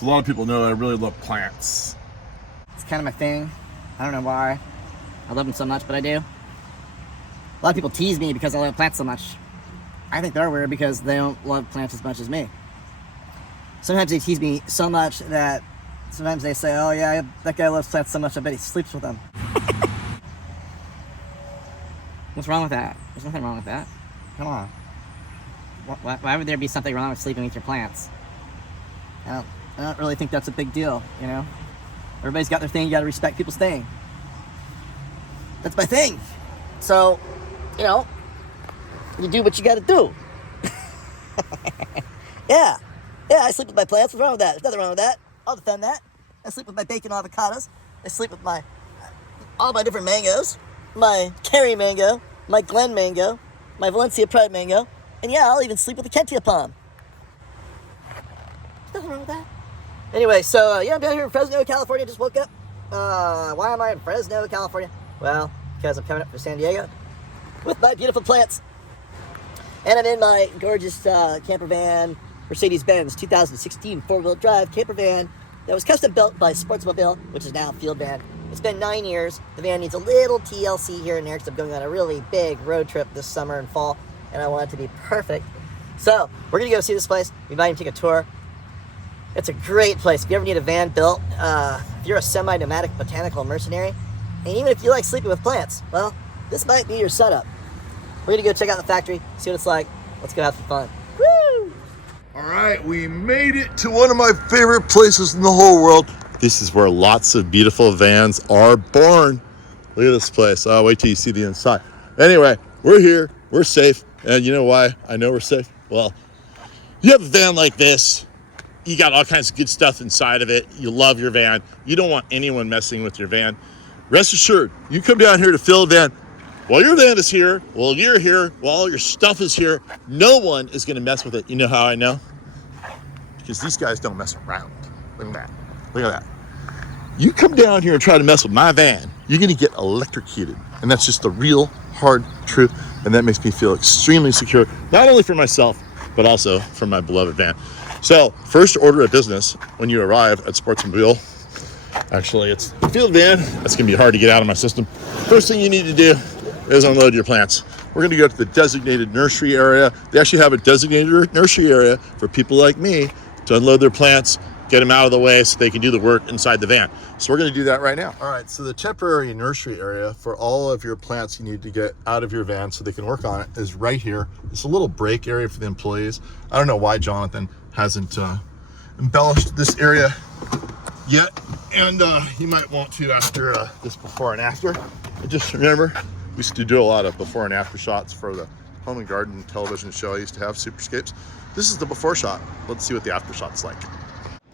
So a lot of people know I really love plants. It's kind of my thing. I don't know why. I love them so much, but I do. A lot of people tease me because I love plants so much. I think they're weird because they don't love plants as much as me. Sometimes they tease me so much that sometimes they say, oh yeah, that guy loves plants so much, I bet he sleeps with them. What's wrong with that? There's nothing wrong with that. Come on. Why would there be something wrong with sleeping with your plants? I don't really think that's a big deal, you know? Everybody's got their thing, you gotta respect people's thing. That's my thing. So, you know, you do what you gotta do. Yeah, I sleep with my plants. What's wrong with that? There's nothing wrong with that. I'll defend that. I sleep with my bacon avocados. I sleep with all my different mangoes. My Kerry mango, my Glen mango, my Valencia Pride mango, and yeah, I'll even sleep with the Kentia palm. There's nothing wrong with that. Anyway, so yeah, I'm down here in Fresno, California. Just woke up. Why am I in Fresno, California? Well, because I'm coming up from San Diego with my beautiful plants. And I'm in my gorgeous Campervan, Mercedes-Benz 2016 four-wheel drive Campervan that was custom built by Sportsmobile, which is now Field Van. It's been 9 years. The van needs a little TLC here and there because I'm going on a really big road trip this summer and fall, and I want it to be perfect. So we're going to go see this place. We might even take a tour. It's a great place. If you ever need a van built, if you're a semi-nomadic botanical mercenary, and even if you like sleeping with plants, well, this might be your setup. We're going to go check out the factory, see what it's like. Let's go have some fun. Woo! All right, we made it to one of my favorite places in the whole world. This is where lots of beautiful vans are born. Look at this place. Oh, wait till you see the inside. Anyway, we're here, we're safe. And you know why I know we're safe? Well, you have a van like this, you got all kinds of good stuff inside of it. You love your van. You don't want anyone messing with your van. Rest assured, you come down here to fill a van. While your van is here, while you're here, while all your stuff is here, no one is gonna mess with it. You know how I know? Because these guys don't mess around. Look at that. Look at that. You come down here and try to mess with my van, you're gonna get electrocuted. And that's just the real hard truth. And that makes me feel extremely secure, not only for myself, but also for my beloved van. So, first order of business when you arrive at Sportsmobile, actually it's a Field Van. That's gonna be hard to get out of my system. First thing you need to do is unload your plants. We're gonna go to the designated nursery area. They actually have a designated nursery area for people like me to unload their plants, get them out of the way so they can do the work inside the van. So we're gonna do that right now. All right, so the temporary nursery area for all of your plants you need to get out of your van so they can work on it is right here. It's a little break area for the employees. I don't know why Jonathan hasn't embellished this area yet, and you might want to after this before and after. But just remember, we used to do a lot of before and after shots for the Home and Garden television show I used to have, Superscapes. This is the before shot. Let's see what the after shot's like.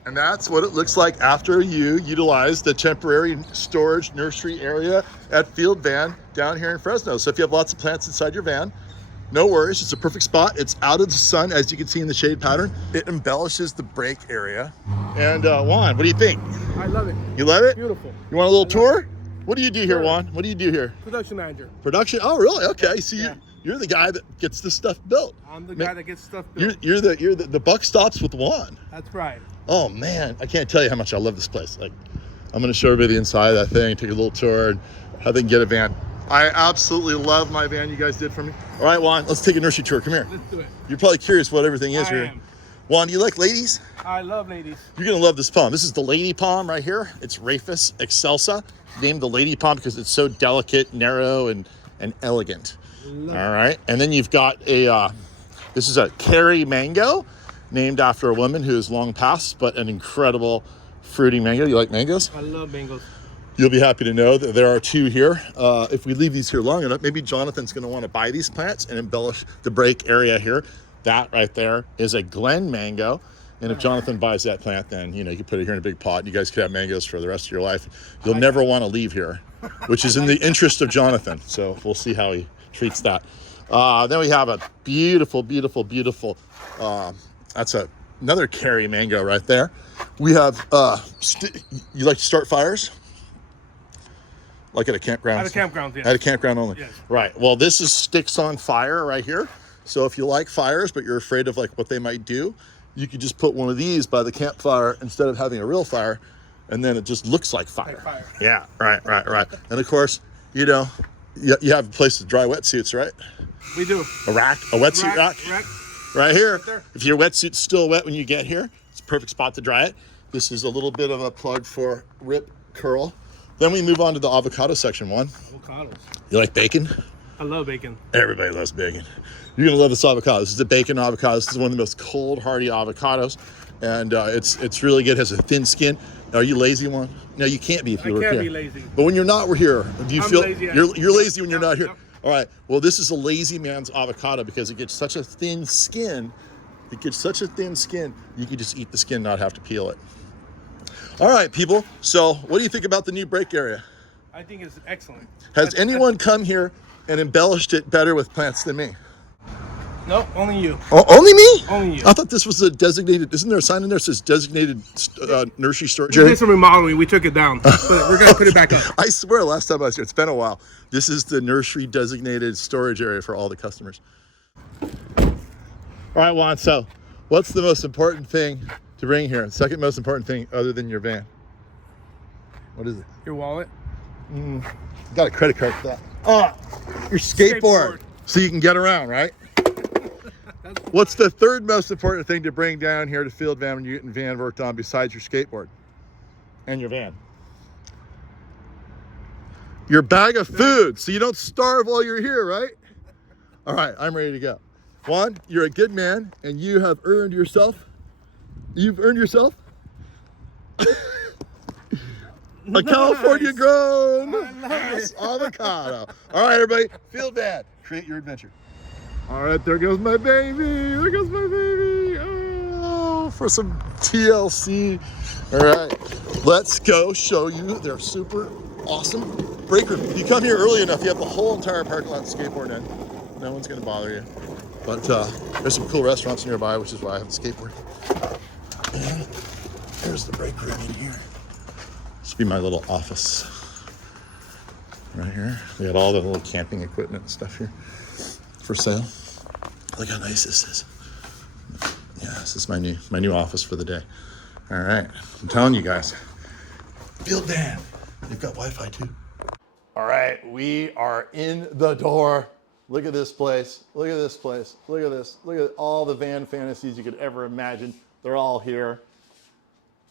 And that's what it looks like after you utilize the temporary storage nursery area at Field Van down here in Fresno. So if you have lots of plants inside your van, no worries, it's a perfect spot. It's out of the sun, as you can see in the shade pattern. It embellishes the break area. And Juan, what do you think? I love it. You love it? Beautiful. You want a little tour? What do you do here, Juan? What do you do here? Production manager. Production? Oh, really? Okay. So you're the guy that gets this stuff built. I'm the guy that gets stuff built. You're the buck stops with Juan. That's right. Oh man, I can't tell you how much I love this place. Like, I'm gonna show everybody the inside of that thing, take a little tour, and how they can get a van. I absolutely love my van you guys did for me. All right, Juan, let's take a nursery tour. Come here. Let's do it. You're probably curious what everything is here. am. Juan, do you like ladies? I love ladies. You're gonna love this palm. This is the lady palm right here. It's Rhapis excelsa, named the lady palm because it's so delicate, narrow, and elegant. All right, and then you've got this is a Kerry mango, named after a woman who has long passed, but an incredible fruity mango. You like mangoes? I love mangoes. You'll be happy to know that there are two here. If we leave these here long enough, maybe Jonathan's gonna wanna buy these plants and embellish the break area here. That right there is a Glen mango. And if Jonathan buys that plant, then you can put it here in a big pot and you guys could have mangoes for the rest of your life. You'll never wanna leave here, which is in the interest of Jonathan. So we'll see how he treats that. Then we have a beautiful, beautiful, beautiful, that's another Kerry mango right there. We have, you like to start fires? Like at a campground? At a campground, yes. At a campground only? Yes. Right, well this is sticks on fire right here. So if you like fires, but you're afraid of like what they might do, you could just put one of these by the campfire instead of having a real fire, and then it just looks like fire. Like fire. Yeah, right. And of course, you know, you have a place to dry wetsuits, right? We do. A wetsuit rack. Right here. Right there. If your wetsuit's still wet when you get here, it's a perfect spot to dry it. This is a little bit of a plug for Rip Curl. Then we move on to the avocado section. One. Avocados. You like bacon? I love bacon. Everybody loves bacon. You're gonna love this avocado. This is a bacon avocado. This is one of the most cold, hardy avocados, and it's really good. It has a thin skin. Are you lazy one? No, you can't be if you work here. I can't be lazy. But when you're not, we're here. Do you I'm feel lazy. you're lazy when you're not here? Yep. All right. Well, this is a lazy man's avocado because it gets such a thin skin. It gets such a thin skin, you can just eat the skin, not have to peel it. All right, people. So, what do you think about the new break area? I think it's excellent. Has anyone come here and embellished it better with plants than me? No, only you. Oh, only me? Only you. I thought this was a designated. Isn't there a sign in there that says designated nursery storage We area? did some remodeling. We took it down, but we're gonna put it back up. I swear, last time I was here, it's been a while. This is the nursery designated storage area for all the customers. All right, Juan. So, what's the most important thing to bring here? Second most important thing, other than your van. What is it? Your wallet. Got a credit card for that. Oh, your skateboard. So you can get around, right? What's the third most important thing to bring down here to Field Van when you're getting van worked on besides your skateboard and your van? Your bag of food, so you don't starve while you're here, right? All right, I'm ready to go. Juan, you're a good man, and you have earned yourself. You've earned yourself a California grown avocado. All right, everybody, Field Van, create your adventure. All right, there goes my baby. There goes my baby. Oh, for some TLC. All right, let's go show you their super awesome break room. If you come here early enough, you have the whole entire parking lot skateboard in. No one's gonna bother you. But there's some cool restaurants nearby, which is why I have a skateboard. And there's the break room in here. This will be my little office right here. We got all the little camping equipment and stuff here for sale. Look how nice this is. Yeah, this is my new office for the day. All right, I'm telling you guys, Field Van, they've got Wi-Fi too. All right, we are in the door. Look at this place. Look at this place. Look at this. Look at all the van fantasies you could ever imagine. They're all here.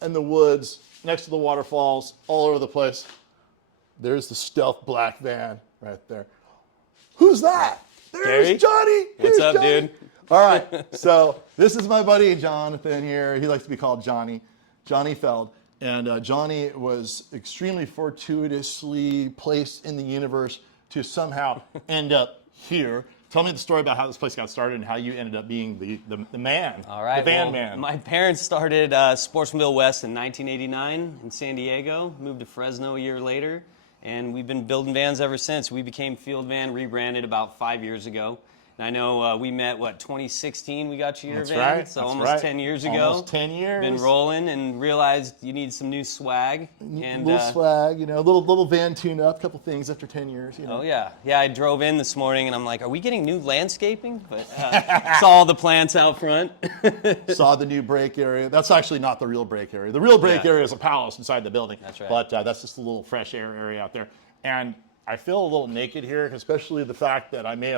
In the woods, next to the waterfalls, all over the place. There's the stealth black van right there. Who's that? There's Gary? Johnny. What's Here's up, Johnny. dude? All right, so this is my buddy Jonathan here. He likes to be called Johnny Feld. And Johnny was extremely fortuitously placed in the universe to somehow end up here. Tell me the story about how this place got started and how you ended up being the man, All right. the van well, man. My parents started Sportsmanville West in 1989 in San Diego, moved to Fresno a year later, and we've been building vans ever since. We became Field Van, rebranded about 5 years ago. And I know we met, 2016 we got you your That's van, right. so That's almost right. 10 years ago. Almost 10 years. Been rolling and realized you need some new swag. And, little swag, you know, little van tune-up, couple things after 10 years. You know. Oh, yeah. Yeah, I drove in this morning, and I'm like, are we getting new landscaping? But saw all the plants out front. Saw the new break area. That's actually not the real break area. The real break Yeah. area is a palace inside the building. That's right. But that's just a little fresh air area out there. And I feel a little naked here, especially the fact that I may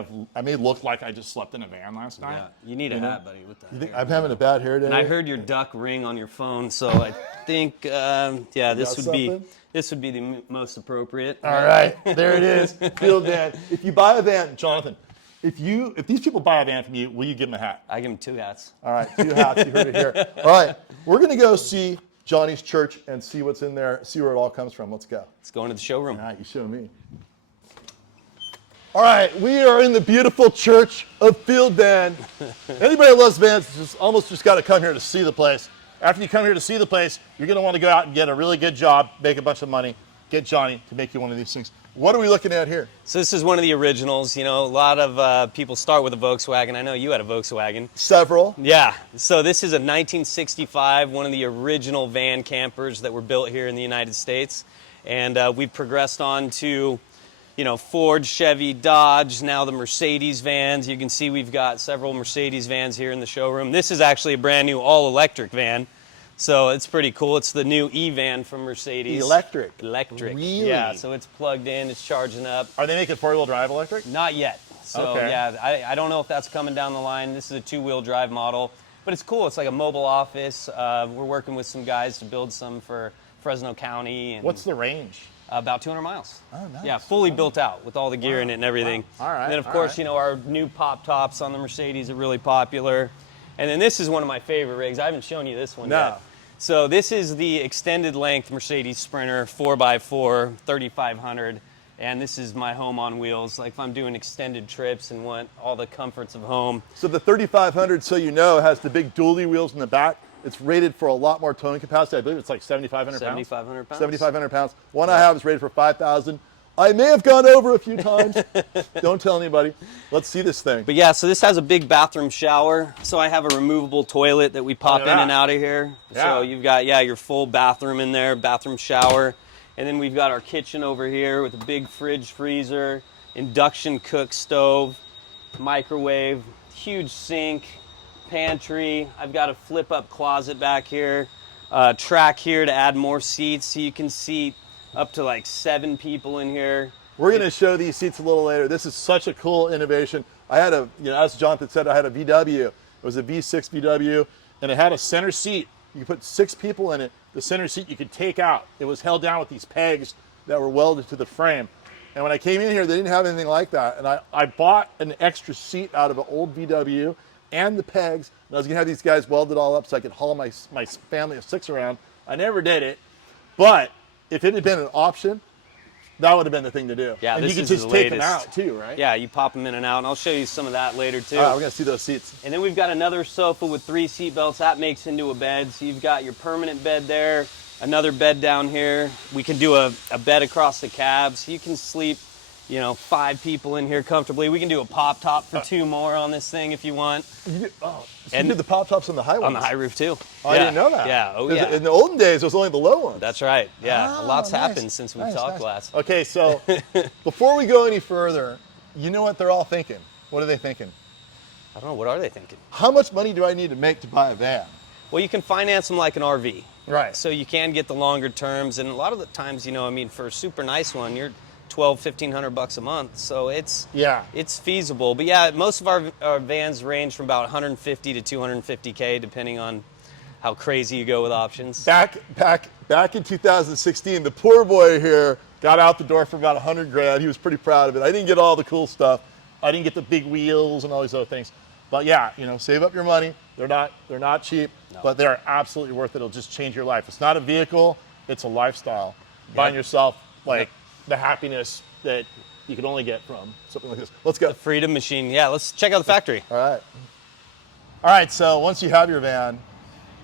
look like I just slept in a van last night. Yeah, you need a hat, buddy. With that You think hair. I'm having a bad hair day? And I heard your duck ring on your phone, so I think, this would something? be the most appropriate. All right, there it is. Field Van. If you buy a van, Jonathan, if these people buy a van from you, will you give them a hat? I give him 2 hats. All right, 2 hats. You heard it here. All right, we're gonna go see Johnny's church and see what's in there, see where it all comes from. Let's go. Let's go into the showroom. All right, you show me. All right, we are in the beautiful church of Field Van. Anybody that loves vans just got to come here to see the place. After you come here to see the place, you're going to want to go out and get a really good job, make a bunch of money, get Johnny to make you one of these things. What are we looking at here? So this is one of the originals. You know, a lot of people start with a Volkswagen. I know you had a Volkswagen. Several. Yeah. So this is a 1965, one of the original van campers that were built here in the United States. And we've progressed on to you know, Ford, Chevy, Dodge, now the Mercedes vans. You can see we've got several Mercedes vans here in the showroom. This is actually a brand new all-electric van, so it's pretty cool. It's the new E-van from Mercedes. Electric? Electric. Really? Yeah, so it's plugged in, it's charging up. Are they making four-wheel drive electric? Not yet. So Okay. yeah, I don't know if that's coming down the line. This is a two-wheel drive model, but it's cool. It's like a mobile office. We're working with some guys to build some for Fresno County. And What's the range? about 200 miles. Oh, nice. Yeah, fully built out with all the gear in it and everything. Wow. All right, And then, of all course, right. you know, our new pop tops on the Mercedes are really popular. And then this is one of my favorite rigs. I haven't shown you this one No. yet. So this is the extended length Mercedes Sprinter 4x4 3500. And this is my home on wheels. Like if I'm doing extended trips and want all the comforts of home. So the 3500, so you know, has the big dually wheels in the back. It's rated for a lot more towing capacity. I believe it's like 7,500 pounds. 7,500 pounds. 7,500 pounds. One I have is rated for 5,000. I may have gone over a few times. Don't tell anybody. Let's see this thing. But yeah, so this has a big bathroom shower. So I have a removable toilet that we pop in that. and out of here. Yeah. So you've got, yeah, your full bathroom in there, bathroom shower. And then we've got our kitchen over here with a big fridge freezer, induction cook stove, microwave, huge sink, pantry. I've got a flip up closet back here, track here to add more seats so you can seat up to like 7 people in here. We're going to show these seats a little later. This is such a cool innovation. I had a, you know, as Jonathan said, I had a VW. It was a V6 VW, and it had a center seat. You could put 6 people in it. The center seat you could take out. It was held down with these pegs that were welded to the frame. And when I came in here, they didn't have anything like that. And I bought an extra seat out of an old VW and the pegs. And I was going to have these guys welded all up so I could haul my family of 6 around. I never did it. But if it had been an option, that would have been the thing to do. Yeah, and this you could is just the take them latest. out too, right? Yeah, you pop them in and out, and I'll show you some of that later too. All right, we're going to see those seats. And then we've got another sofa with 3 seat belts. That makes into a bed. So you've got your permanent bed there, another bed down here. We can do a bed across the cab, so you can sleep, you know, 5 people in here comfortably. We can do a pop top for 2 more on this thing if you want. And you did the pop tops on the high ones. On the high roof too. Oh, I didn't know that. Yeah, oh 'Cause yeah. In the olden days, it was only the low ones. That's right. Yeah, Oh, a lot's nice. happened since we talked last. Okay, so before we go any further, you know what they're all thinking? What are they thinking? I don't know, what are they thinking? How much money do I need to make to buy a van? Well, you can finance them like an RV. Right. So you can get the longer terms, and a lot of the times, you know, I mean, for a super nice one, you're $1,200-1,500 a month. So it's feasible. But yeah, most of our vans range from about 150 to 250K, depending on how crazy you go with options. Back in 2016, the poor boy here got out the door for about 100 grand. He was pretty proud of it. I didn't get all the cool stuff. I didn't get the big wheels and all these other things. But yeah, you know, save up your money. They're not cheap, but they're absolutely worth it. It'll just change your life. It's not a vehicle, it's a lifestyle. Buying yourself like the happiness that you can only get from something like this. Let's go. The Freedom Machine. Yeah, let's check out the factory. All right. All right, so once you have your van,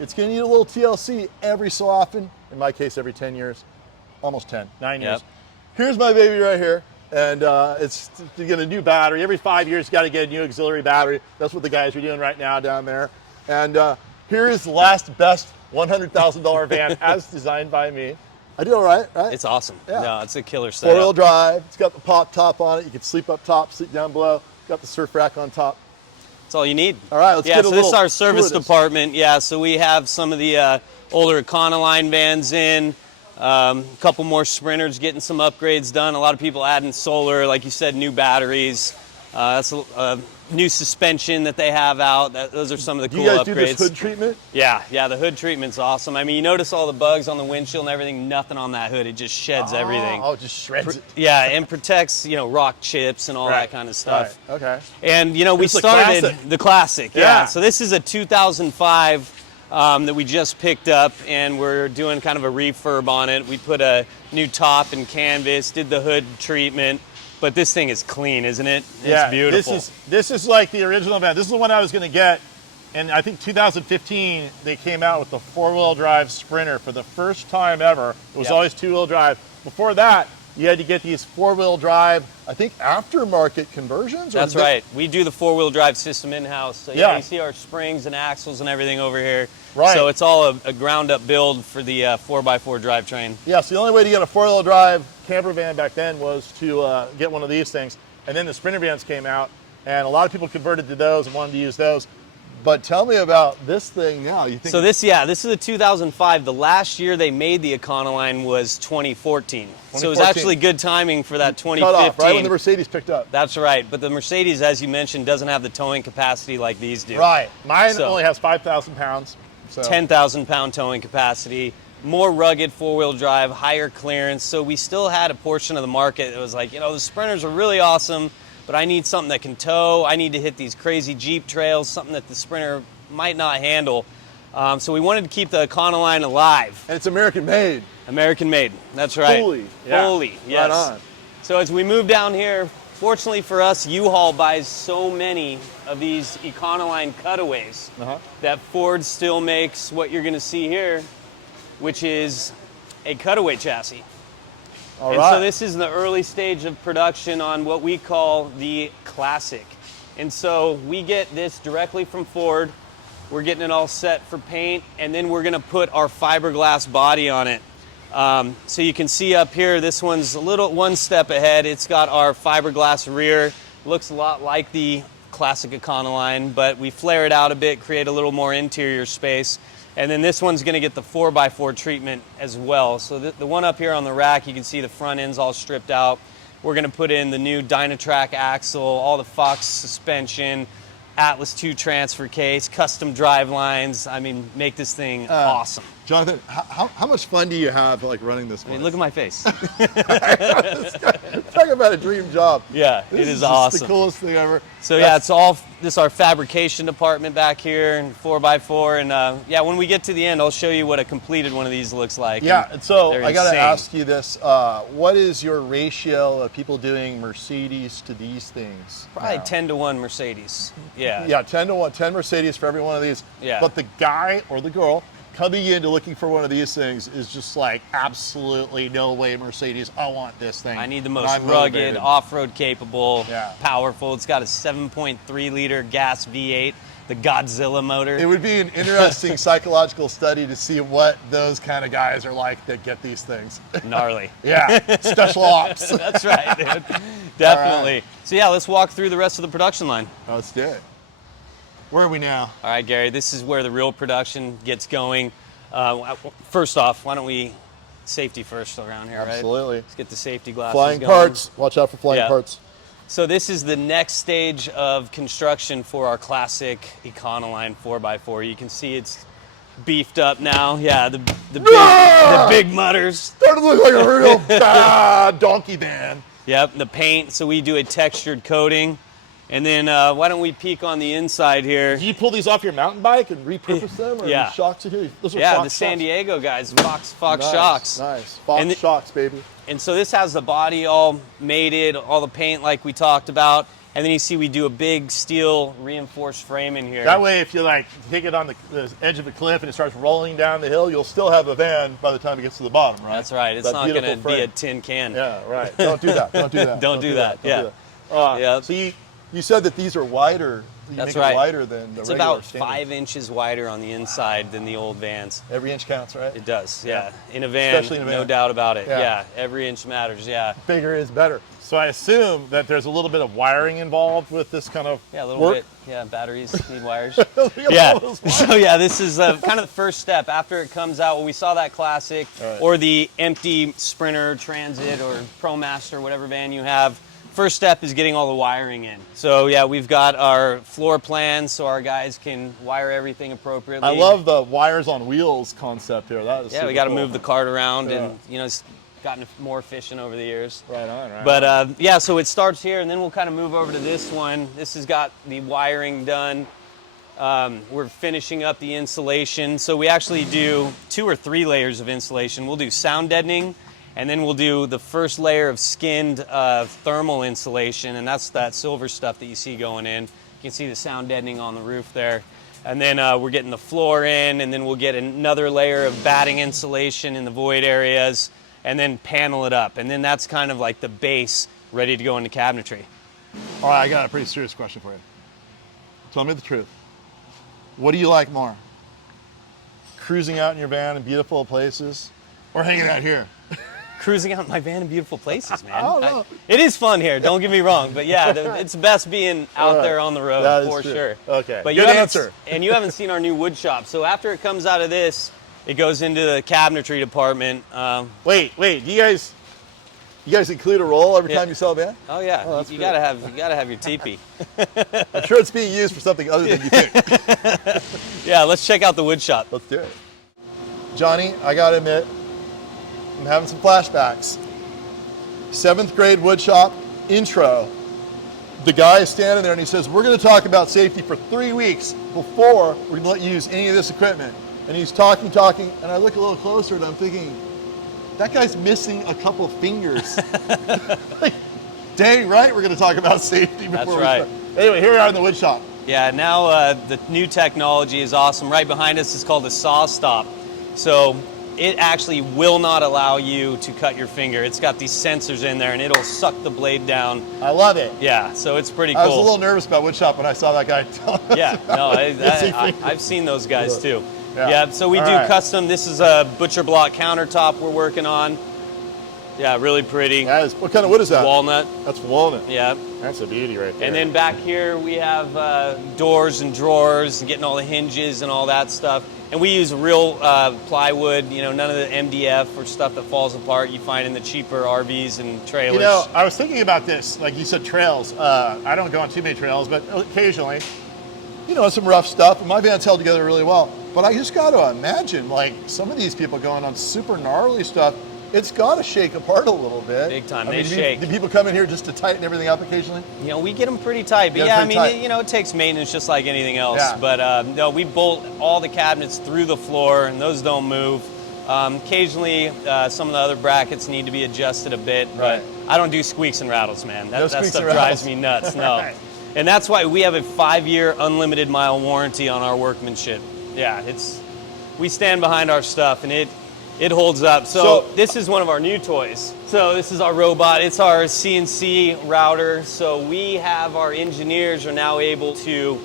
it's going to need a little TLC every so often. In my case, every 10 years. Almost 10, 9 years. Yep. Here's my baby right here. And it's to get a new battery. Every 5 years, you got to get a new auxiliary battery. That's what the guys are doing right now down there. And here is the last best $100,000 van as designed by me. I did all right, right? It's awesome. Yeah. No, it's a killer setup. 4-wheel drive. It's got the pop top on it. You can sleep up top, sleep down below. Got the surf rack on top. That's all you need. All right, let's yeah, get a so this little is our service tour of this. department. Yeah, so we have some of the older Econoline vans in, a couple more Sprinters getting some upgrades done. A lot of people adding solar, like you said, new batteries. That's a new suspension that they have out. Those are some of the Do cool you guys upgrades. do this hood treatment? Yeah, the hood treatment's awesome. I mean, you notice all the bugs on the windshield and everything, nothing on that hood. It just sheds everything. Oh, it just shreds it. Yeah, and protects, you know, rock chips and all that kind of stuff. Right. Okay. And, you know, we It's the started classic. the classic. Yeah. So this is a 2005 that we just picked up, and we're doing kind of a refurb on it. We put a new top and canvas, did the hood treatment. But this thing is clean, isn't it? Yeah, it's beautiful. This is like the original van. This is the one I was going to get. And I think 2015, they came out with the 4-wheel drive Sprinter for the first time ever. It was always 2-wheel drive. Before that, you had to get these 4-wheel drive, I think, aftermarket conversions? Or That's right. We do the 4-wheel drive system in-house. So Yeah. you see our springs and axles and everything over here. Right. So it's all a ground up build for the 4x4 drivetrain. Yeah, so the only way to get a 4-wheel drive camper van back then was to get one of these things. And then the Sprinter vans came out, and a lot of people converted to those and wanted to use those. But tell me about this thing now. You think So this is a 2005. The last year they made the Econoline was 2014. So it was actually good timing for that 2015. cut off, right when the Mercedes picked up. That's right. But the Mercedes, as you mentioned, doesn't have the towing capacity like these do. Right. Mine So- only has 5,000 pounds. So. 10,000 pound towing capacity, more rugged 4-wheel drive, higher clearance. So we still had a portion of the market that was like, the Sprinters are really awesome, but I need something that can tow. I need to hit these crazy Jeep trails, something that the Sprinter might not handle. So we wanted to keep the Econoline alive. And it's American made. American made, that's right. Fully, yeah. Fully, yes. Right on. So as we move down here, fortunately for us, U-Haul buys so many of these Econoline cutaways that Ford still makes what you're going to see here, which is a cutaway chassis. All and right. so this is the early stage of production on what we call the Classic. And so we get this directly from Ford. We're getting it all set for paint, and then we're going to put our fiberglass body on it. So you can see up here, this one's one step ahead. It's got our fiberglass rear. Looks a lot like the Classic Econoline, but we flare it out a bit, create a little more interior space. And then this one's going to get the 4x4 treatment as well. So the one up here on the rack, you can see the front end's all stripped out. We're going to put in the new Dynatrac axle, all the Fox suspension, Atlas 2 transfer case, custom drive lines. I mean, make this thing awesome. Jonathan, how much fun do you have running this? I mean, look at my face. Talk about a dream job. Yeah, This it is just awesome. the coolest thing ever. So yeah, it's all this is our fabrication department back here, and 4x4, and yeah, when we get to the end, I'll show you what a completed one of these looks like. Yeah, and so they're I got to insane. ask you this: what is your ratio of people doing Mercedes to these things? Probably now? 10-to-1 Mercedes. Yeah. Yeah, 10-to-1, 10 Mercedes for every one of these. Yeah. But the guy or the girl coming into looking for one of these things is just like, absolutely no way Mercedes, I want this thing. I need the And most I'm rugged, motivated. off-road capable, Yeah. powerful. It's got a 7.3 liter gas V8, the Godzilla motor. It would be an interesting psychological study to see what those kind of guys are like that get these things. Gnarly. Yeah, special ops. That's right, dude. Definitely. So yeah, let's walk through the rest of the production line. Let's do it. Where are we now? All right, Gary, this is where the real production gets going. First off, why don't we safety first around here, right? Absolutely. Let's get the safety glasses Flying going. parts. Watch out for flying Yeah. parts. So this is the next stage of construction for our classic Econoline 4x4. You can see it's beefed up now. Yeah, the big mutters. Starting to look like a real donkey van. Yep, the paint. So we do a textured coating. And then why don't we peek on the inside here? Do you pull these off your mountain bike and repurpose them? Or Yeah. the shocks in here? Those are Yeah, Fox the San shocks? Diego guys, Fox Nice, shocks. Nice. Fox And shocks, baby. And so this has the body all mated, all the paint like we talked about. And then you see we do a big steel reinforced frame in here. That way, if you take it on the edge of a cliff and it starts rolling down the hill, you'll still have a van by the time it gets to the bottom, right? That's right. It's That not going to beautiful be a frame. tin can. Yeah, right. Don't do that. Don't do that. Don't do that. Don't Yeah. do that. Yep. So you said that these are wider. You That's make right. it wider than the It's regular about standard. 5 inches wider on the inside than the old vans. Every inch counts, right? It does, yeah. In a van, Especially in a no van. doubt about it. Yeah. Yeah, every inch matters, yeah. Bigger is better. So I assume that there's a little bit of wiring involved with this kind of Yeah, a little work. bit. Yeah, batteries need wires. Look at Yeah. all those wires. So yeah, this is kind of the first step after it comes out. Well, we saw that Classic Right. or the empty Sprinter, Transit, or ProMaster, whatever van you have. First step is getting all the wiring in. So yeah, we've got our floor plans so our guys can wire everything appropriately. I love the wires on wheels concept here. That is Yeah, we super got to cool. move the cart around, Yeah. and it's gotten more efficient over the years. Right on, right. But yeah, so it starts here, and then we'll kind of move over to this one. This has got the wiring done. We're finishing up the insulation. So we actually do 2 or 3 layers of insulation. We'll do sound deadening, and then we'll do the first layer of skinned thermal insulation, and that's that silver stuff that you see going in. You can see the sound deadening on the roof there. And then we're getting the floor in, and then we'll get another layer of batting insulation in the void areas, and then panel it up. And then that's kind of like the base ready to go into cabinetry. All right, I got a pretty serious question for you. Tell me the truth. What do you like more? cruising out in your van in beautiful places, or hanging out here? Cruising out in my van in beautiful places, man. I don't know. It is fun here, don't get me wrong, but yeah, it's best being out there on the road, That is for true. sure. Okay, But good answer. And you haven't seen our new wood shop. So after it comes out of this, it goes into the cabinetry department. Wait, you guys include a roll every Yeah. time you sell a van? Oh yeah, that's you great. gotta have your teepee. I'm sure it's being used for something other than you think. Yeah, let's check out the wood shop. Let's do it. Johnny, I gotta admit, I'm having some flashbacks. 7th grade wood shop intro. The guy is standing there and he says, we're gonna talk about safety for 3 weeks before we're gonna let you use any of this equipment. And he's talking, and I look a little closer and I'm thinking, that guy's missing a couple fingers. Like, dang right, we're gonna talk about safety before That's we right. start. Anyway, here we are in the wood shop. Yeah, now the new technology is awesome. Right behind us is called the saw stop. So it actually will not allow you to cut your finger. It's got these sensors in there and it'll suck the blade down. I love it. Yeah, so it's pretty I was a cool. little nervous about wood shop when I saw that guy tell us Yeah, no, missing fingers. I've seen those guys too. Yeah. Yeah, so we All do right. custom. This is a butcher block countertop we're working on. Yeah, really pretty. That is, what kind of wood is that? Walnut. That's walnut. Yeah. That's a beauty right there. And then back here we have doors and drawers and getting all the hinges and all that stuff. And we use real plywood, none of the MDF or stuff that falls apart you find in the cheaper RVs and trailers. I was thinking about this, like you said, trails. I don't go on too many trails, but occasionally, some rough stuff. And my van's held together really well. But I just got to imagine, like, some of these people going on super gnarly stuff, it's got to shake apart a little bit. Big time. I They mean, shake. Do people come in here just to tighten everything up occasionally? We get them pretty tight. But Yeah, yeah, I pretty mean, tight. it takes maintenance just like anything else. Yeah. But no, we bolt all the cabinets through the floor, and those don't move. Occasionally, some of the other brackets need to be adjusted a bit, but Right. I don't do squeaks and rattles, man. No That squeaks stuff and rattles. drives me nuts. No. Right. And that's why we have a 5-year unlimited mile warranty on our workmanship. Yeah, we stand behind our stuff, and it holds up. So this is one of our new toys. So this is our robot. It's our CNC router. So we have our engineers are now able to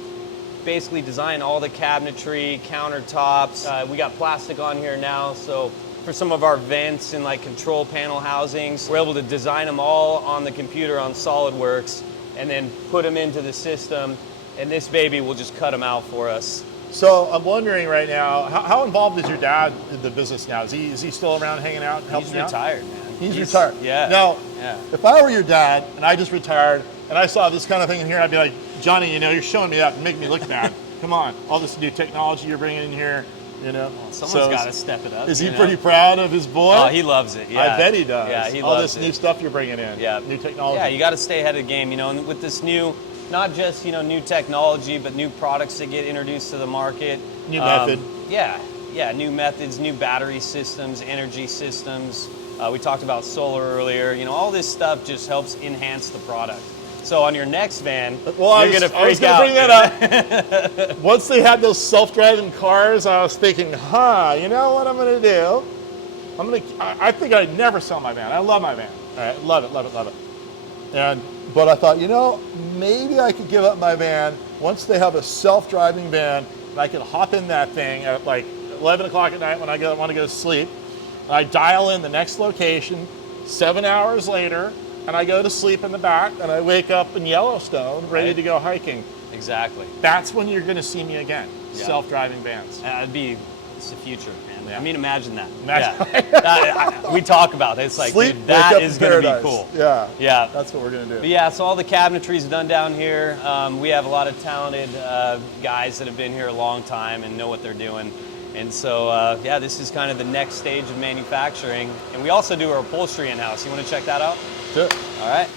basically design all the cabinetry, countertops. We got plastic on here now. So for some of our vents and like control panel housings, we're able to design them all on the computer on SolidWorks and then put them into the system. And this baby will just cut them out for us. So I'm wondering right now, how involved is your dad in the business now? Is he still around hanging out and helping He's you out? retired, man. He's retired. Yeah. Now, Yeah. if I were your dad and I just retired and I saw this kind of thing in here, I'd be like, Johnny, you're showing me that and making me look bad. Come on, all this new technology you're bringing in here, Someone's got to step it up. Is he pretty proud of his boy? Oh, he loves it. Yeah. I bet he does. Yeah, he all loves this it. new stuff you're bringing in. Yeah. New technology. Yeah, you got to stay ahead of the game, and with this new, not just new technology, but new products that get introduced to the market. New method. Yeah, new methods, new battery systems, energy systems. We talked about solar earlier. All this stuff just helps enhance the product. So on your next van, Well, you're gonna I was freak going to out. bring that up. Once they had those self-driving cars, I was thinking, you know what I'm going to do? I think I'd never sell my van. I love my van. All right, love it. But I thought, maybe I could give up my van once they have a self-driving van, and I could hop in that thing at like 11 o'clock at night when I want to go to sleep. And I dial in the next location 7 hours later, and I go to sleep in the back, and I wake up in Yellowstone ready Right. to go hiking. Exactly. That's when you're going to see me again. Yeah. Self-driving vans. It's the future, man. Yeah. I mean, imagine that. Imagine- Yeah. We talk about it. It's like, Sleep, dude, wake up that in is going to be paradise. cool. Yeah. Yeah. That's what we're going to do. But yeah, so all the cabinetry is done down here. We have a lot of talented guys that have been here a long time and know what they're doing. And so, this is kind of the next stage of manufacturing. And we also do our upholstery in-house. You want to check that out? Sure. All right.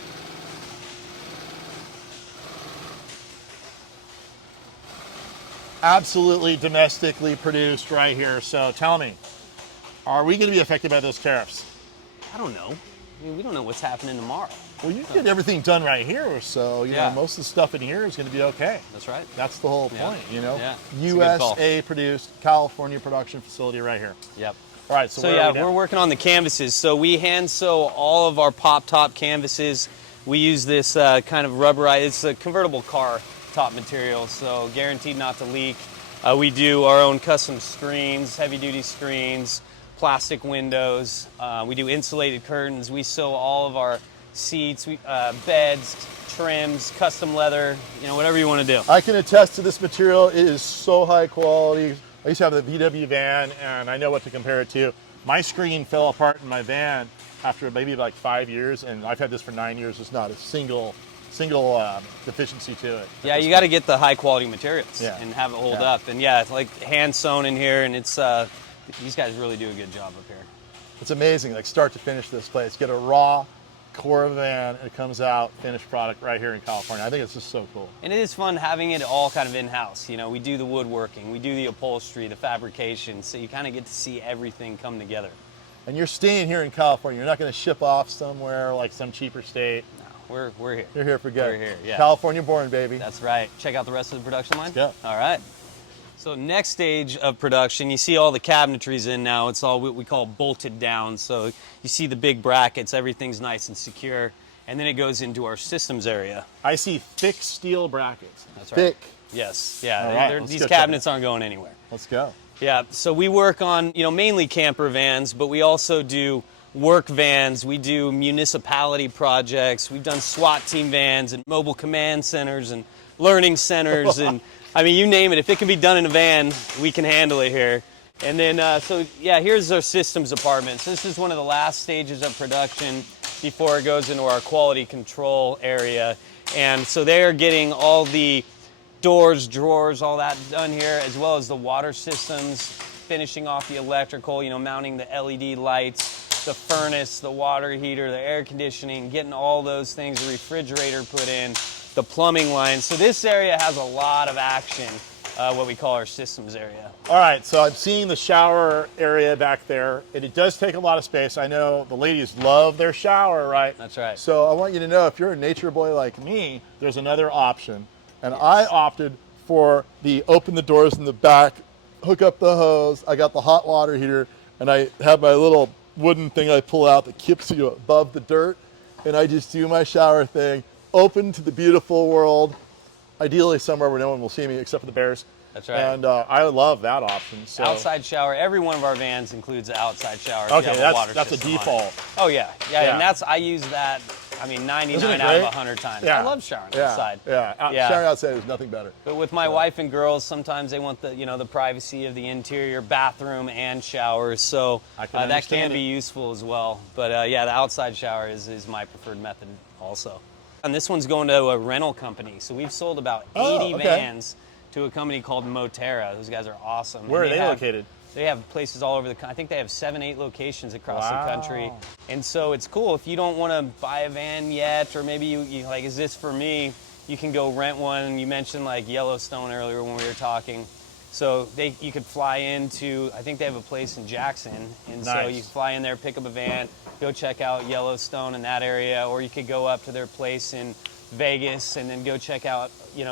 Absolutely domestically produced right here. So tell me, are we going to be affected by those tariffs? I don't know. I mean, we don't know what's happening tomorrow. Well, you get everything done right here, so Yeah. most of the stuff in here is going to be okay. That's right. That's the whole Yeah. point, Yeah. It's a good call. USA produced, California production facility right here. Yep. All right, so, So where yeah, are we now? we're working on the canvases. So we hand sew all of our pop top canvases. We use this kind of rubberized, it's a convertible car top material, so guaranteed not to leak. We do our own custom screens, heavy-duty screens, plastic windows. We do insulated curtains. We sew all of our seats, beds, trims, custom leather, whatever you want to do. I can attest to this material. It is so high quality. I used to have the VW van, and I know what to compare it to. My screen fell apart in my van after maybe like 5 years, and I've had this for 9 years. There's not a single deficiency to it. Yeah, you got to get the high quality materials Yeah. and have it hold Yeah. up. And yeah, it's like hand sewn in here, and it's these guys really do a good job up here. It's amazing, like start to finish this place. Get a raw core van, and it comes out finished product right here in California. I think it's just so cool. And it is fun having it all kind of in-house. We do the woodworking, we do the upholstery, the fabrication, so you kind of get to see everything come together. And you're staying here in California. You're not going to ship off somewhere like some cheaper state. No, we're here. You're here for good. We're here, yeah. California born, baby. That's right. Check out the rest of the production line. Let's go. All right. So next stage of production, you see all the cabinetries in now. It's all what we call bolted down. So you see the big brackets, everything's nice and secure. And then it goes into our systems area. I see thick steel brackets. That's right. Thick. Yes, yeah. All right, let's These go cabinets aren't going anywhere. Let's go. Yeah, so we work on, mainly camper vans, but we also do work vans. We do municipality projects. We've done SWAT team vans and mobile command centers and learning centers. And I mean, you name it. If it can be done in a van, we can handle it here. And then, here's our systems department. So this is one of the last stages of production before it goes into our quality control area. And so they're getting all the doors, drawers, all that done here, as well as the water systems, finishing off the electrical, mounting the LED lights, the furnace, the water heater, the air conditioning, getting all those things, the refrigerator put in, the plumbing line. So this area has a lot of action, what we call our systems area. All right, so I'm seeing the shower area back there, and it does take a lot of space. I know the ladies love their shower, right? That's right. So I want you to know, if you're a nature boy like me, there's another option. And I opted for the open the doors in the back, hook up the hose. I got the hot water heater, and I have my little wooden thing I pull out that keeps you above the dirt. And I just do my shower thing, open to the beautiful world, ideally somewhere where no one will see me except for the bears. That's right. And I love that option. So. Outside shower. Every one of our vans includes an outside shower. If you Okay, have a water that's a system on it. default. Oh yeah, and I use that. 99 out of 100 times. Yeah. I love showering outside. Yeah. Showering outside is nothing better. But with my wife and girls, sometimes they want the privacy of the interior bathroom and showers. So that can be useful as well. But the outside shower is my preferred method also. And this one's going to a rental company. So we've sold about 80 vans to a company called Moterra. Those guys are awesome. Where are they located? They have places all over the country. I think they have 7-8 locations across the country. And so it's cool. If you don't want to buy a van yet, or maybe you like, is this for me? You can go rent one. You mentioned like Yellowstone earlier when we were talking. So you could fly into, I think they have a place in Jackson. And so you fly in there, pick up a van, go check out Yellowstone in that area, or you could go up to their place in Vegas and then go check out,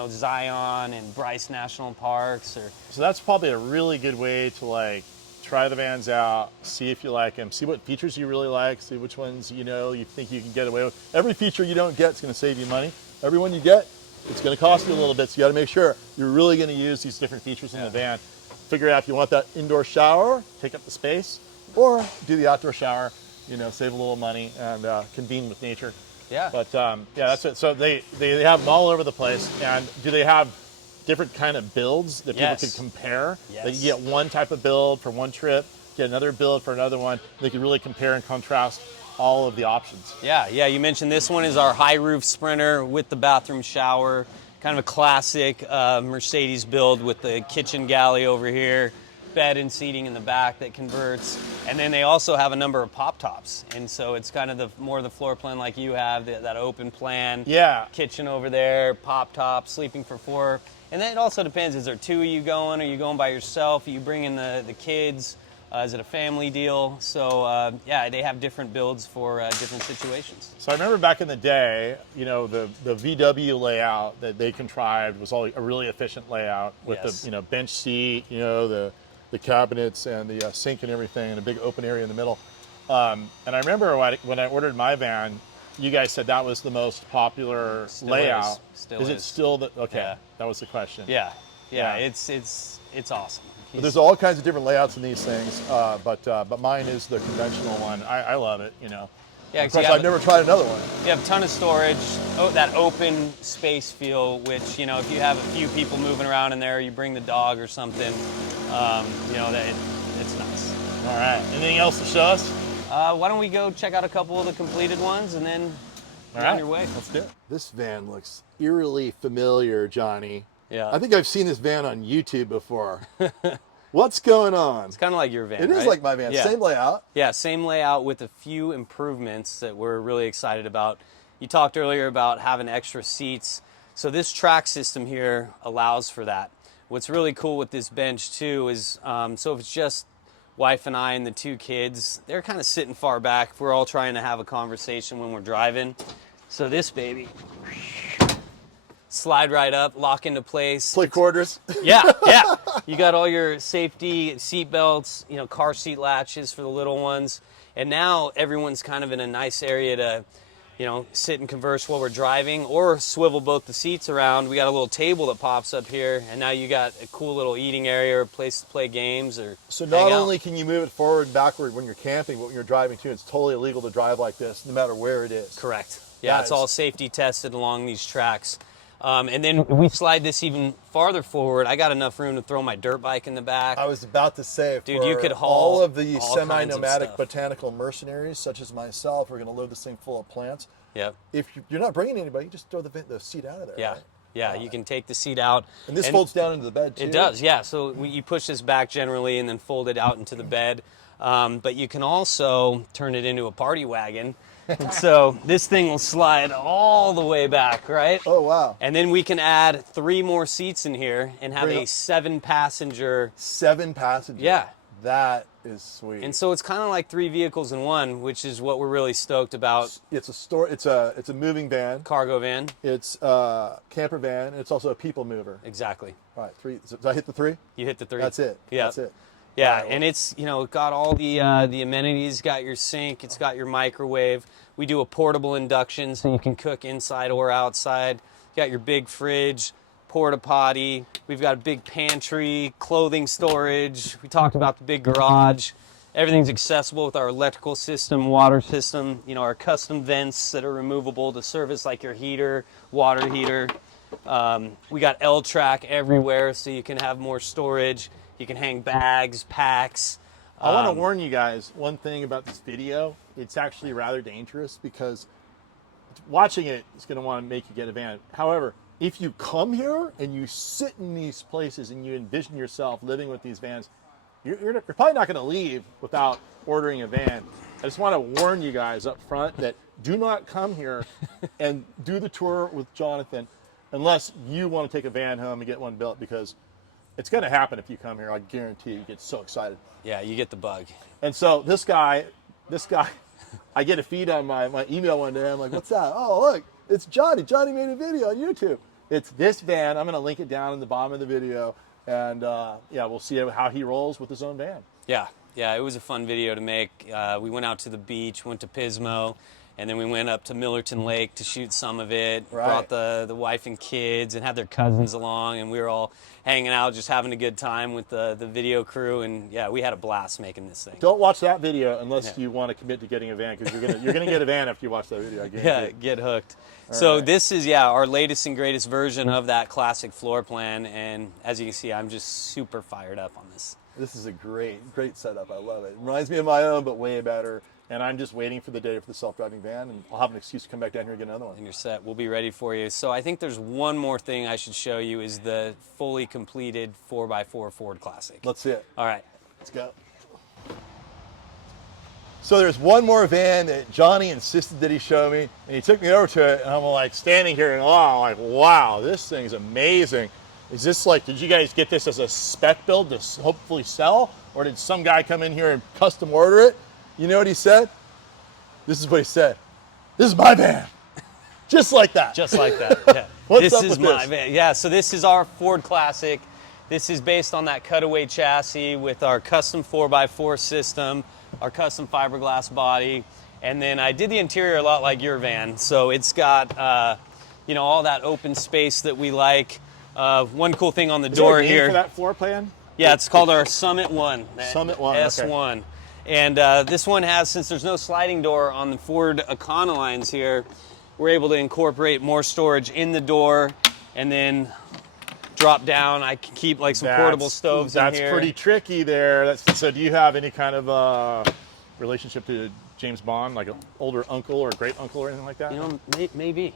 Zion and Bryce National Parks. So that's probably a really good way to like try the vans out, see if you like them, see what features you really like, see which ones you think you can get away with. Every feature you don't get is going to save you money. Every one you get, it's going to cost you a little bit. So you got to make sure you're really going to use these different features in the van. Figure out if you want that indoor shower, take up the space, or do the outdoor shower. Save a little money and convene with nature. Yeah. But that's it. So they have them all over the place. And do they have different kind of builds that people can compare? Yes. They can get one type of build for one trip, get another build for another one. They can really compare and contrast all of the options. Yeah. You mentioned this one is our high roof Sprinter with the bathroom shower, kind of a classic Mercedes build with the kitchen galley over here, bed and seating in the back that converts. And then they also have a number of pop tops. And so it's kind of more the floor plan like you have, that open plan. Yeah. Kitchen over there, pop top, sleeping for 4. And then it also depends, is there 2 of you going? Are you going by yourself? Are you bringing the kids? Is it a family deal? So they have different builds for different situations. So I remember back in the day, the VW layout that they contrived was a really efficient layout with the bench seat, the cabinets and the sink and everything, and a big open area in the middle. And I remember when I ordered my van, you guys said that was the most popular layout. Still is it still the? Okay, Yeah. that was the question. Yeah. Yeah, it's awesome. But there's all kinds of different layouts in these things, but mine is the conventional one. I love it, you know. Yeah, Of course, I've never tried another one. You have a ton of storage, that open space feel, which, you know, if you have a few people moving around in there, you bring the dog or something, you know, it's nice. All right. Anything else to show us? Why don't we go check out a couple of the completed ones and then get on your way. Let's do it. This van looks eerily familiar, Johnny. Yeah. I think I've seen this van on YouTube before. What's going on? It's kind of like your van, It is right? like my van. Yeah. Same layout. Yeah, same layout with a few improvements that we're really excited about. You talked earlier about having extra seats. So this track system here allows for that. What's really cool with this bench too is, so if it's just wife and I and the 2 kids, they're kind of sitting far back. We're all trying to have a conversation when we're driving. So this baby, slide right up, lock into place. Play quarters. Yeah, yeah. You got all your safety seat belts, you know, car seat latches for the little ones. And now everyone's kind of in a nice area to, you know, sit and converse while we're driving or swivel both the seats around. We got a little table that pops up here, and now you got a cool little eating area or a place to play games or So hang not out. only can you move it forward and backward when you're camping, but when you're driving too, it's totally illegal to drive like this, no matter where it is. Correct. Yeah, That it's is- all safety tested along these tracks. And then we slide this even farther forward. I got enough room to throw my dirt bike in the back. I was about to say, Dude, for you could haul all of the all kinds of semi-nomadic stuff. botanical mercenaries, such as myself, we're going to load this thing full of plants. Yep. If you're not bringing anybody, you just throw the seat out of there. Yeah. Right? Yeah, you can take the seat out. And this folds down into the bed too. It does, yeah. So you push this back generally and then fold it out into the bed. But you can also turn it into a party wagon. And so this thing will slide all the way back, right? Oh, wow. And then we can add 3 more seats in here and have Bring a up- 7-passenger. 7 passengers. Yeah. That is sweet. And so it's kind of like 3 vehicles in one, which is what we're really stoked about. It's a moving van. Cargo van. It's a camper van. It's also a people mover. Exactly. All right, 3. Did I hit the 3? You hit the 3. That's it. Yeah. That's it. Yeah, All right, and it's, you know, got all the amenities, got your sink, it's got your microwave. We do a portable induction so you can cook inside or outside. You got your big fridge, porta potty. We've got a big pantry, clothing storage. We talked about the big garage. Everything's accessible with our electrical system, water system, you know, our custom vents that are removable to service like your heater, water heater. We got L-track everywhere so you can have more storage. You can hang bags, packs. I want to warn you guys one thing about this video. It's actually rather dangerous because watching it is going to want to make you get a van. However, if you come here and you sit in these places and you envision yourself living with these vans, you're probably not going to leave without ordering a van. I just want to warn you guys up front that do not come here and do the tour with Jonathan unless you want to take a van home and get one built, because it's going to happen if you come here. I guarantee you get so excited. Yeah, you get the bug. And so this guy, I get a feed on my email one day. I'm like, what's that? Oh, look, it's Johnny. Johnny made a video on YouTube. It's this van. I'm going to link it down in the bottom of the video. And yeah, we'll see how he rolls with his own van. Yeah, it was a fun video to make. We went out to the beach, went to Pismo, and then we went up to Millerton Lake to shoot some of it. Right. Brought the wife and kids and had their cousins along, and we were all hanging out, just having a good time with the video crew. And yeah, we had a blast making this thing. Don't watch that video unless you want to commit to getting a van, because you're gonna get a van after you watch that video. I guarantee. Yeah, get hooked. So right. this is, our latest and greatest version of that classic floor plan. And as you can see, I'm just super fired up on this. This is a great setup. I love it. It reminds me of my own, but way better. And I'm just waiting for the day for the self-driving van, and I'll have an excuse to come back down here and get another one. And you're set. We'll be ready for you. So I think there's one more thing I should show you is the fully completed 4x4 Ford Classic. Let's see it. All right. Let's go. So there's one more van that Johnny insisted that he show me, and he took me over to it, and I'm like standing here in awe, like, wow, this thing's amazing. Is this like, did you guys get this as a spec build to hopefully sell, or did some guy come in here and custom order it? You know what he said? This is what he said. This is my van. Just like that. Just like that. Yeah. What's this up is with my this? van. Yeah, so this is our Ford Classic. This is based on that cutaway chassis with our custom 4x4 system, our custom fiberglass body, and then I did the interior a lot like your van. So it's got, all that open space that we like. One cool thing on the Is there a door name here. for that floor plan? Yeah, it's called our Summit 1. Summit 1, S1. okay. And this one has, since there's no sliding door on the Ford Econolines here, we're able to incorporate more storage in the door and then drop down. I can keep like some portable stoves in here. That's pretty tricky there. So do you have any kind of relationship to James Bond, like an older uncle or a great uncle or anything like that? You know, maybe.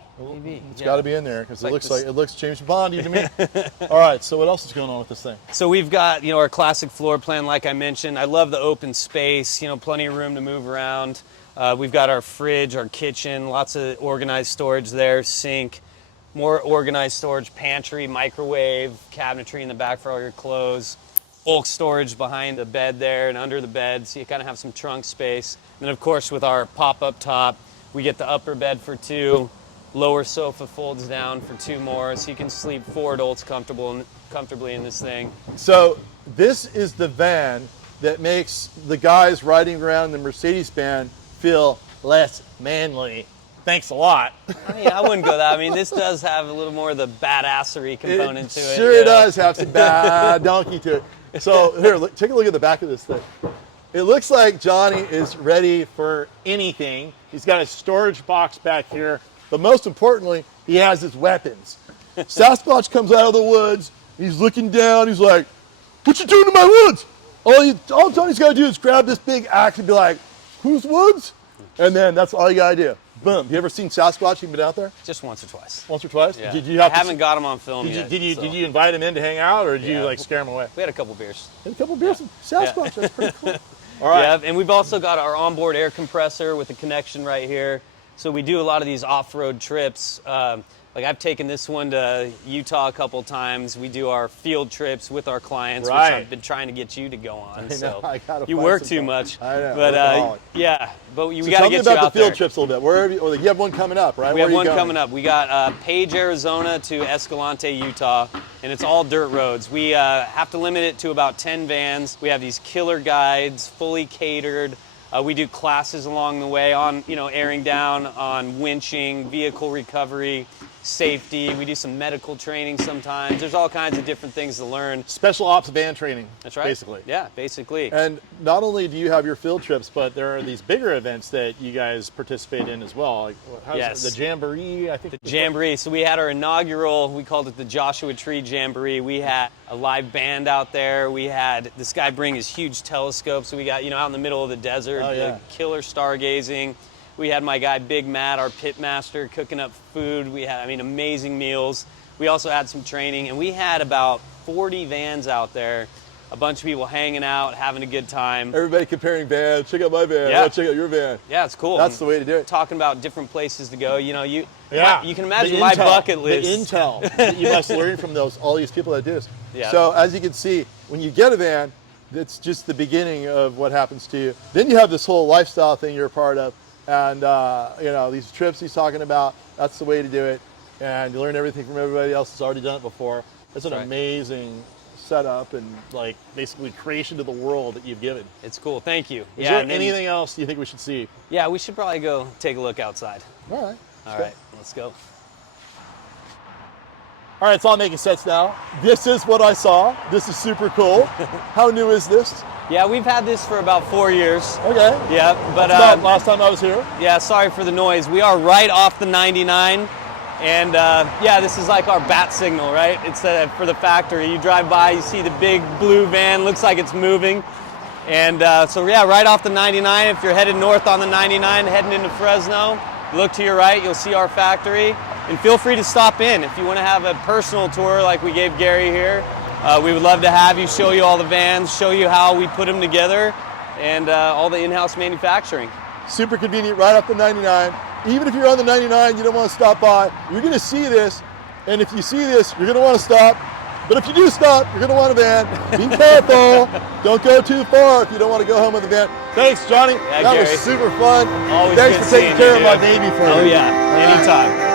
It's got to be in there because Like it looks James Bondy to me. All right, so what else is going on with this thing? So we've got, our classic floor plan, like I mentioned. I love the open space, plenty of room to move around. We've got our fridge, our kitchen, lots of organized storage there, sink, more organized storage, pantry, microwave, cabinetry in the back for all your clothes, bulk storage behind the bed there and under the bed, so you kind of have some trunk space. And then of course with our pop-up top, we get the upper bed for 2, lower sofa folds down for 2 more, so you can sleep 4 adults comfortably in this thing. So this is the van that makes the guys riding around the Mercedes van feel less manly. Thanks a lot. I mean, I wouldn't go that. I mean, this does have a little more of the badassery component to it. Sure does have some bad donkey to it. So here, take a look at the back of this thing. It looks like Johnny is ready for anything. He's got a storage box back here, but most importantly, he has his weapons. Sasquatch comes out of the woods. He's looking down. He's like, "What you doing in my woods?" All Johnny's got to do is grab this big axe and be like, "Whose woods?" And then that's all you got to do. Boom. You ever seen Sasquatch? You been out there? Just once or twice. Once or twice? Yeah. Did you have I haven't got him on film did yet. Did you invite him in to hang out, or did you like scare him away? We had a couple beers. Had a couple beers with Sasquatch. That's pretty cool. All right. Yeah, and we've also got our onboard air compressor with a connection right here. So we do a lot of these off-road trips. Like I've taken this one to Utah a couple times. We do our field trips with our clients, which I've been trying to get you to go on. I gotta you work too much. I know. But yeah, but we got to get you out there. Tell me about the field trips a little bit. Where have you? You have one coming up, right? We have one coming up. We got Page, Arizona to Escalante, Utah, and it's all dirt roads. We have to limit it to about 10 vans. We have these killer guides, fully catered. We do classes along the way on, airing down, on winching, vehicle recovery, safety. We do some medical training sometimes. There's all kinds of different things to learn. Special ops van training. That's right. Basically. Yeah, basically. And not only do you have your field trips, but there are these bigger events that you guys participate in as well. Like, Yes. The Jamboree, I think. The Jamboree. So we had our inaugural, we called it the Joshua Tree Jamboree. We had a live band out there. We had this guy bring his huge telescope. So we got, out in the middle of the desert, the killer stargazing. We had my guy Big Matt, our pit master, cooking up food. We had, amazing meals. We also had some training, and we had about 40 vans out there. A bunch of people hanging out, having a good time. Everybody comparing vans. Check out my van. Yeah. Check out your van. Yeah, it's cool. That's the way to do it. Talking about different places to go. You can imagine The my intel, bucket list. The intel that you must learn from all these people that do this. Yeah. So as you can see, when you get a van, it's just the beginning of what happens to you. Then you have this whole lifestyle thing you're a part of. And, these trips he's talking about, that's the way to do it. And you learn everything from everybody else that's already done it before. It's an amazing setup and, basically creation to the world that you've given. It's cool. Thank you. Is there anything else you think we should see? Yeah, we should probably go take a look outside. All right. All right, let's go. All right, it's all making sense now. This is what I saw. This is super cool. How new is this? Yeah, we've had this for about 4 years. Okay. Yeah, but That's about last time I was here. Yeah, sorry for the noise. We are right off the 99, and this is like our bat signal, right? It's for the factory. You drive by, you see the big blue van, looks like it's moving, and right off the 99. If you're headed north on the 99, heading into Fresno, look to your right, you'll see our factory, and feel free to stop in if you want to have a personal tour like we gave Gary here. We would love to have you, show you all the vans, show you how we put them together, and all the in-house manufacturing. Super convenient, right off the 99. Even if you're on the 99, you don't want to stop by, you're going to see this, and if you see this, you're going to want to stop. But if you do stop, you're going to want a van. Be careful. Don't go too far if you don't want to go home with a van. Thanks, Johnny. Yeah, that Gary. was super fun. Always Thanks good for taking seeing care you, of my dude. baby for Oh me. yeah, anytime.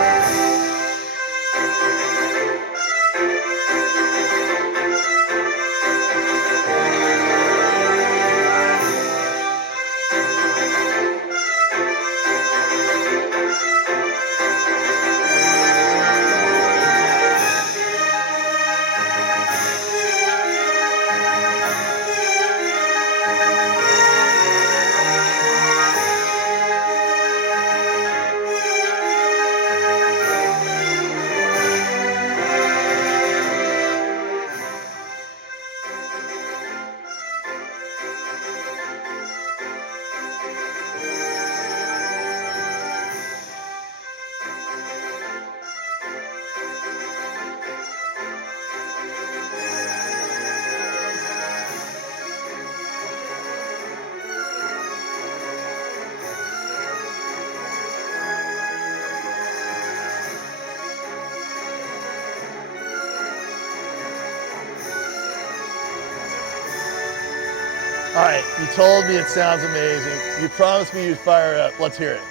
All right, you told me it sounds amazing. You promised me you'd fire it up. Let's hear it.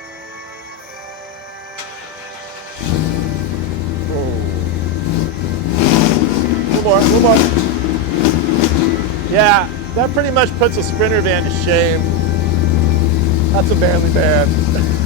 A little more. Yeah, that pretty much puts a Sprinter van to shame. That's a manly van.